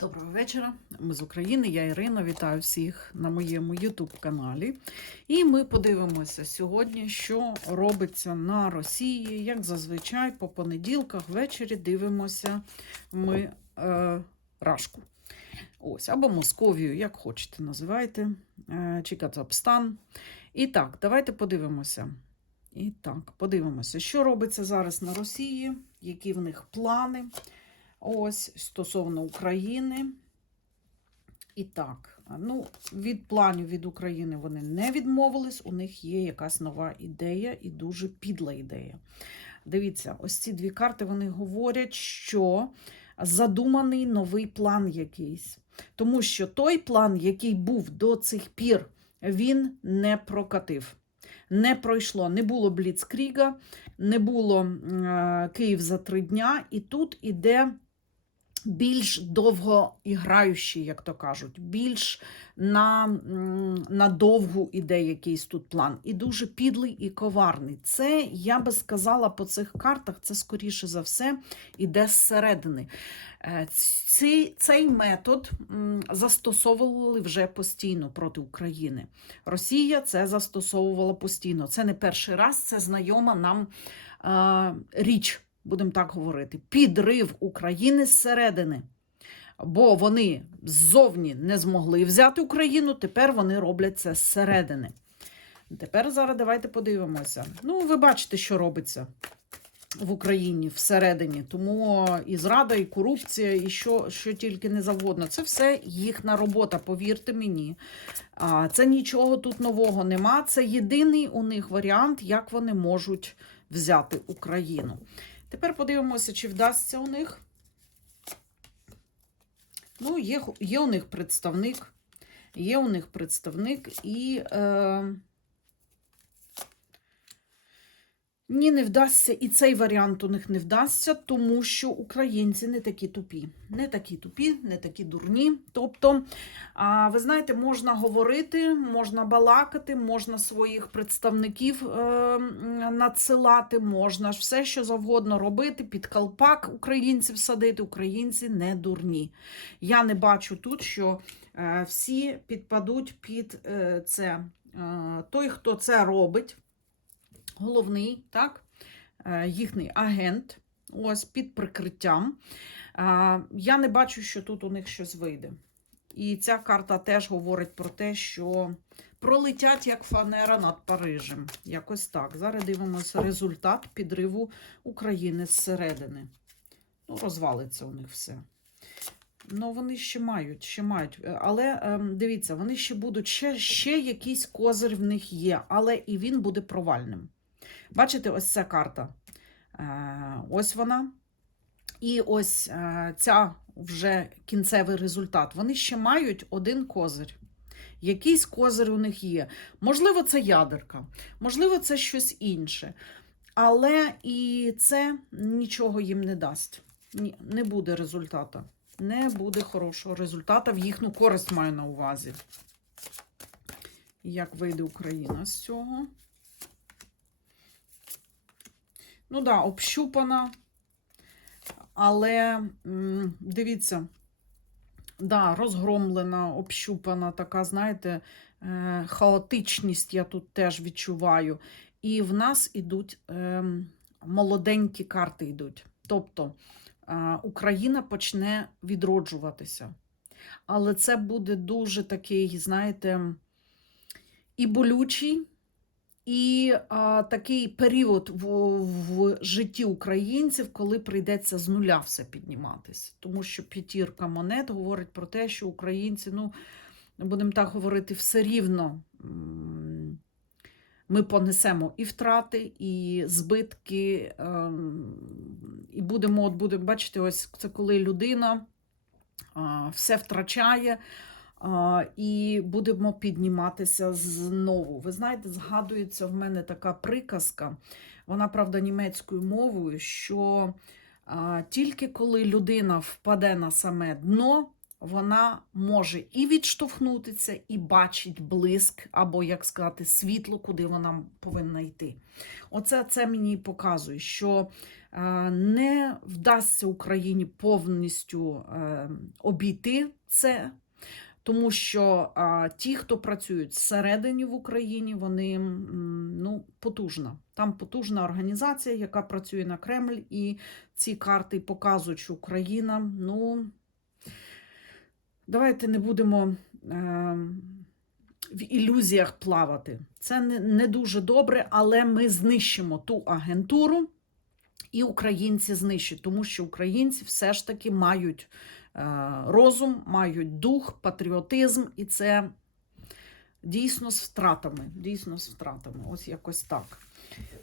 Доброго вечора. Ми з України. Я Ірина. Вітаю всіх на моєму YouTube-каналі. І ми подивимося сьогодні, що робиться на Росії. Як зазвичай, по понеділках ввечері дивимося ми е, Рашку. Ось, або Московію, як хочете, називайте, е, чи Казахстан. І так, давайте подивимося. І так, подивимося, що робиться зараз на Росії, які в них плани. Ось стосовно України. І так, ну, від планів від України вони не відмовились, у них є якась нова ідея і дуже підла ідея. Дивіться, ось ці дві карти вони говорять, що задуманий новий план якийсь. Тому що той план, який був до цих пір, він не прокатив. Не пройшло, не було Бліцкріга, не було е, Київ за три дня, і тут іде більш довгоіграючий, як то кажуть, більш на, на довгу іде якийсь тут план. І дуже підлий і коварний. Це, я би сказала, по цих картах, це скоріше за все іде зсередини. Е, Цей, цей метод застосовували вже постійно проти України. Росія це застосовувала постійно. Це не перший раз, це знайома нам е, річ будемо так говорити, підрив України зсередини. Бо вони ззовні не змогли взяти Україну, тепер вони роблять це зсередини. Тепер зараз давайте подивимося. Ну, ви бачите, що робиться в Україні всередині. Тому і зрада, і корупція, і що, що тільки не завгодно. Це все їхня робота, повірте мені. Це нічого тут нового нема. Це єдиний у них варіант, як вони можуть взяти Україну. Тепер подивимося, чи вдасться у них. Ну, є, є у них представник. Є у них представник і. Е, ні, не вдасться, і цей варіант у них не вдасться, тому що українці не такі тупі. Не такі тупі, не такі дурні. Тобто, ви знаєте, можна говорити, можна балакати, можна своїх представників е, надсилати, можна ж все, що завгодно робити, під колпак українців садити. Українці не дурні. Я не бачу тут, що е, всі підпадуть під е, це. Той, хто це робить головний, так, е, їхній агент, ось під прикриттям. Е, Я не бачу, що тут у них щось вийде. І ця карта теж говорить про те, що пролетять як фанера над Парижем. Якось так. Зараз дивимося результат підриву України зсередини. Ну, розвалиться у них все. Ну, вони ще мають, ще мають. Е, Але ем, дивіться, вони ще будуть, ще, ще якийсь козир в них є, але і він буде провальним. Бачите, ось ця карта. Е, Ось вона. І ось е, ця вже кінцевий результат. Вони ще мають один козир. Якийсь козир у них є. Можливо, це ядерка, можливо, це щось інше. Але і це нічого їм не дасть. Не буде результату. Не буде хорошого результату в їхню користь маю на увазі. Як вийде Україна з цього? Ну да, общупана. Але дивіться, да, розгромлена, общупана, така, знаєте, е, хаотичність я тут теж відчуваю. І в нас ідуть е, молоденькі карти йдуть. Тобто е, Україна почне відроджуватися. Але це буде дуже такий, знаєте, і болючий, і а, такий період в, в житті українців, коли прийдеться з нуля все підніматися. Тому що п'ятірка монет говорить про те, що українці, ну, будемо так говорити, все рівно ми понесемо і втрати, і збитки, ем, і будемо, от будемо бачити, ось це коли людина все втрачає. І будемо підніматися знову. Ви знаєте, згадується в мене така приказка, вона, правда, німецькою мовою, що тільки коли людина впаде на саме дно, вона може і відштовхнутися, і бачить блиск, або, як сказати, світло, куди вона повинна йти. Оце це мені показує, що не вдасться Україні повністю е, обійти це. Тому що а, ті, хто працюють всередині в Україні, вони ну, потужна. Там потужна організація, яка працює на Кремль, і ці карти показують, що Україна, ну давайте не будемо е, в ілюзіях плавати. Це не, не дуже добре, але ми знищимо ту агентуру, і українці знищать, тому що українці все ж таки мають розум, мають дух, патріотизм, і це дійсно з втратами. Дійсно з втратами. Ось якось так.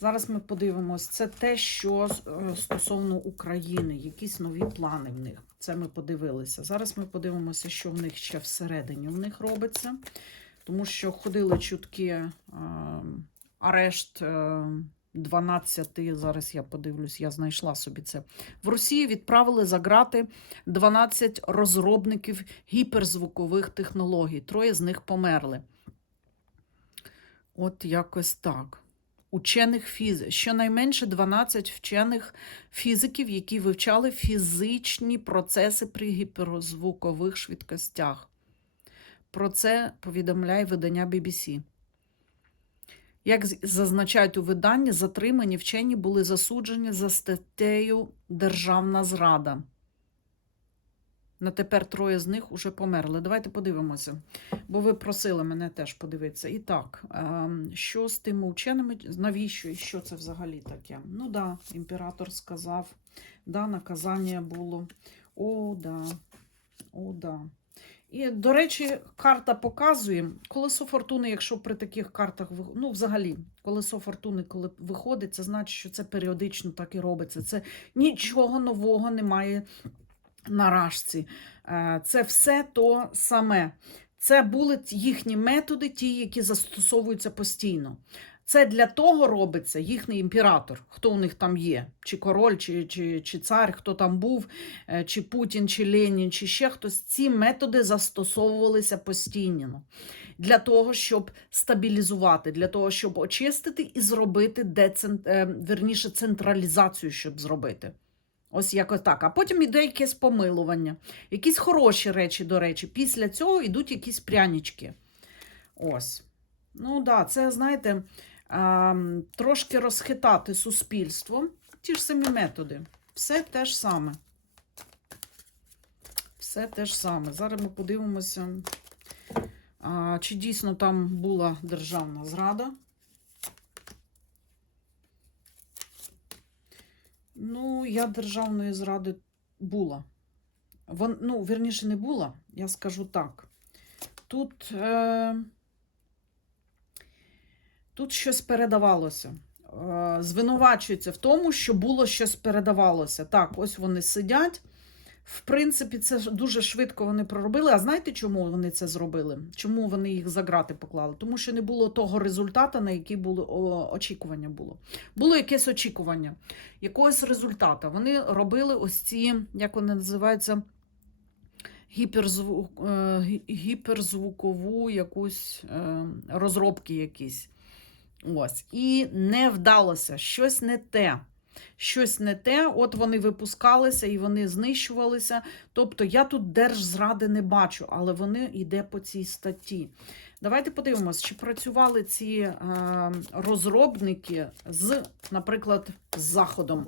Зараз ми подивимось, це те, що е, стосовно України, якісь нові плани в них. Це ми подивилися. Зараз ми подивимося, що в них ще всередині в них робиться. Тому що ходили чутки е, арешт е, 12, зараз я подивлюсь, я знайшла собі це. В Росії відправили за грати 12 розробників гіперзвукових технологій. Троє з них померли. От якось так. Учених фізик. Щонайменше 12 вчених фізиків, які вивчали фізичні процеси при гіперзвукових швидкостях. Про це повідомляє видання BBC. Як зазначають у виданні, затримані вчені були засуджені за статтею Державна зрада. На тепер троє з них уже померли. Давайте подивимося, бо ви просили мене теж подивитися. І так, ем, що з тими ученими, навіщо і що це взагалі таке? Ну да, імператор сказав, да, наказання було. О, да, о, да. І, до речі, карта показує колесо фортуни, якщо при таких картах, ну, взагалі, колесо фортуни, коли виходить, це значить, що це періодично так і робиться. Це нічого нового немає на рашці. Е, Це все то саме. Це були їхні методи, ті, які застосовуються постійно. Це для того робиться їхній імператор, хто у них там є, чи король, чи, чи, чи цар, хто там був, е, чи Путін, чи Ленін, чи ще хтось. Ці методи застосовувалися постійно для того, щоб стабілізувати, для того, щоб очистити і зробити децен... е, верніше централізацію, щоб зробити. Ось якось так. А потім іде якесь помилування. Якісь хороші речі, до речі. Після цього йдуть якісь прянички. Ось. Ну так, да, це, знаєте, трошки розхитати суспільство. Ті ж самі методи. Все те ж саме. Все те ж саме. Зараз ми подивимося, чи дійсно там була державна зрада. Ну, я державної зради була. Вон, ну, вірніше, не була, я скажу так. Тут, е, тут щось передавалося. Е, звинувачується в тому, що було щось передавалося. Так, ось вони сидять. В принципі, це дуже швидко вони проробили. А знаєте, чому вони це зробили? Чому вони їх за грати поклали? Тому що не було того результату, на який було очікування було. Було якесь очікування, якогось результату. Вони робили ось ці, як вони називаються, гіперзвук, е, гіперзвукову якусь е, розробки якісь. Ось. І не вдалося, щось не те. Щось не те, от вони випускалися і вони знищувалися. Тобто я тут держзради не бачу, але вони йде по цій статті. Давайте подивимось, чи працювали ці е, розробники з, наприклад, з Заходом,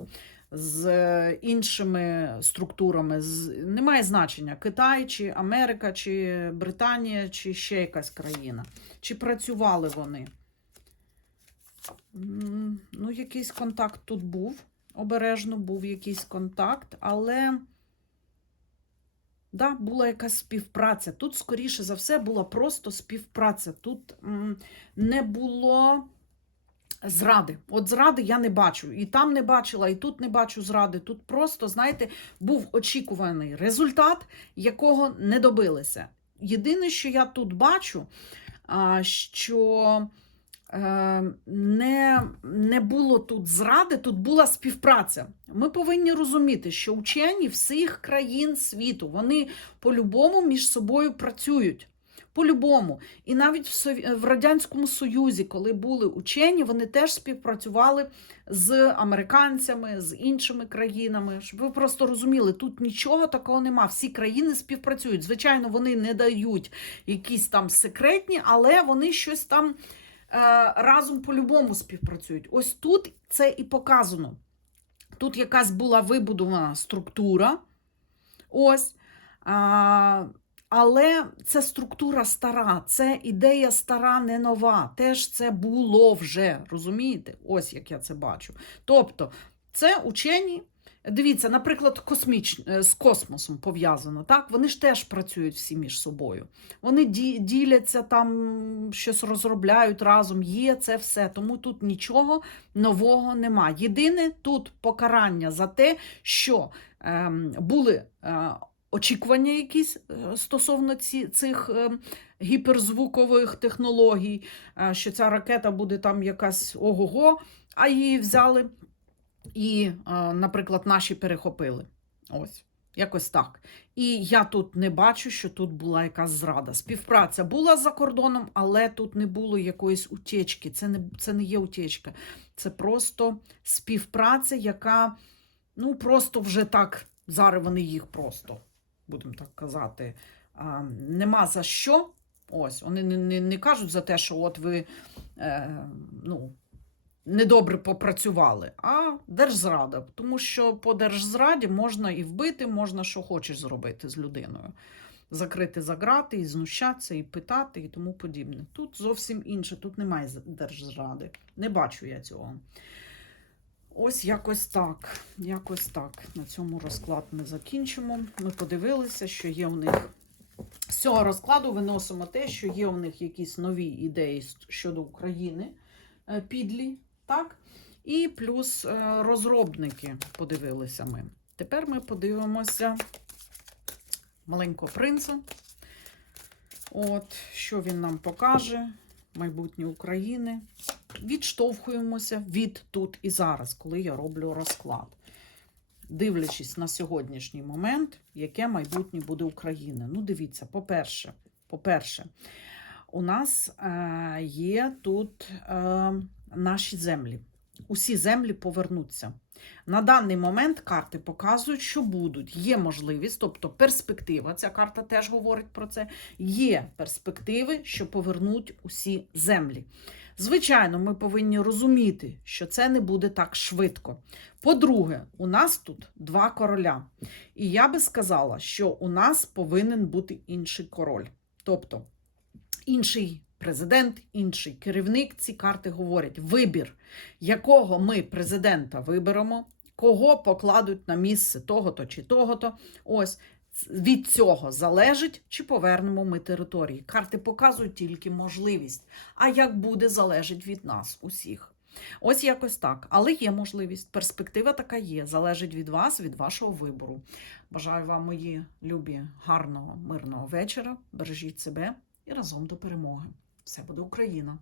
з е, іншими структурами. З, немає значення Китай, чи Америка, чи Британія, чи ще якась країна. Чи працювали вони? Ну, якийсь контакт тут був. Обережно був якийсь контакт, але да, була якась співпраця. Тут, скоріше за все, була просто співпраця. Тут не було зради. От зради я не бачу. І там не бачила, і тут не бачу зради. Тут просто, знаєте, був очікуваний результат, якого не добилися. Єдине, що я тут бачу, що не, не було тут зради, тут була співпраця. Ми повинні розуміти, що учені всіх країн світу вони по-любому між собою працюють. По-любому. І навіть в, Сові- в Радянському Союзі, коли були учені, вони теж співпрацювали з американцями, з іншими країнами. Щоб ви просто розуміли, тут нічого такого нема. Всі країни співпрацюють. Звичайно, вони не дають якісь там секретні, але вони щось там разом по-любому співпрацюють. Ось тут це і показано. Тут якась була вибудована структура. Ось. А, але це структура стара, це ідея стара, не нова. Теж це було вже. Розумієте? Ось як я це бачу. Тобто, це учені. Дивіться, наприклад, косміч... е, з космосом пов'язано. Так? Вони ж теж працюють всі між собою. Вони ді- діляться там, щось розробляють разом. Є це все. Тому тут нічого нового нема. Єдине тут покарання за те, що ем, були е, очікування якісь е, стосовно ці, цих е, гіперзвукових технологій, що ця ракета буде там якась ого-го, а її взяли і, е, наприклад, наші перехопили. Ось. Якось так. І я тут не бачу, що тут була якась зрада. Співпраця була за кордоном, але тут не було якоїсь утечки. Це не, це не є утечка. Це просто співпраця, яка ну просто вже так. Зараз вони їх просто, будемо так казати, а, нема за що. Ось, вони не, не, не кажуть за те, що от ви е, ну, недобре попрацювали, а держзрада. Тому що по держзраді можна і вбити, можна що хочеш зробити з людиною. Закрити за грати, і знущатися, і питати, і тому подібне. Тут зовсім інше, тут немає держзради. Не бачу я цього. Ось якось так. Якось так. На цьому розклад ми закінчимо. Ми подивилися, що є у них. З цього розкладу виносимо те, що є у них якісь нові ідеї щодо України е, підлі, так? І плюс е, розробники подивилися ми. Тепер ми подивимося маленького принца. От, що він нам покаже, майбутнє України. Відштовхуємося від тут і зараз, коли я роблю розклад. Дивлячись на сьогоднішній момент, яке майбутнє буде України. Ну, дивіться, по-перше, по-перше, у нас е, є тут е, наші землі. Усі землі повернуться. На даний момент карти показують, що будуть. Є можливість, тобто перспектива, ця карта теж говорить про це. Є перспективи, що повернуть усі землі. Звичайно, ми повинні розуміти, що це не буде так швидко. По-друге, у нас тут два короля. І я би сказала, що у нас повинен бути інший король. Тобто інший президент, інший керівник. Ці карти говорять вибір, якого ми президента виберемо, кого покладуть на місце того-то чи того-то. Ось від цього залежить, чи повернемо ми території. Карти показують тільки можливість. А як буде, залежить від нас усіх. Ось якось так. Але є можливість. Перспектива така є. Залежить від вас, від вашого вибору. Бажаю вам, мої любі, гарного, мирного вечора. Бережіть себе і разом до перемоги. Все буде Україна!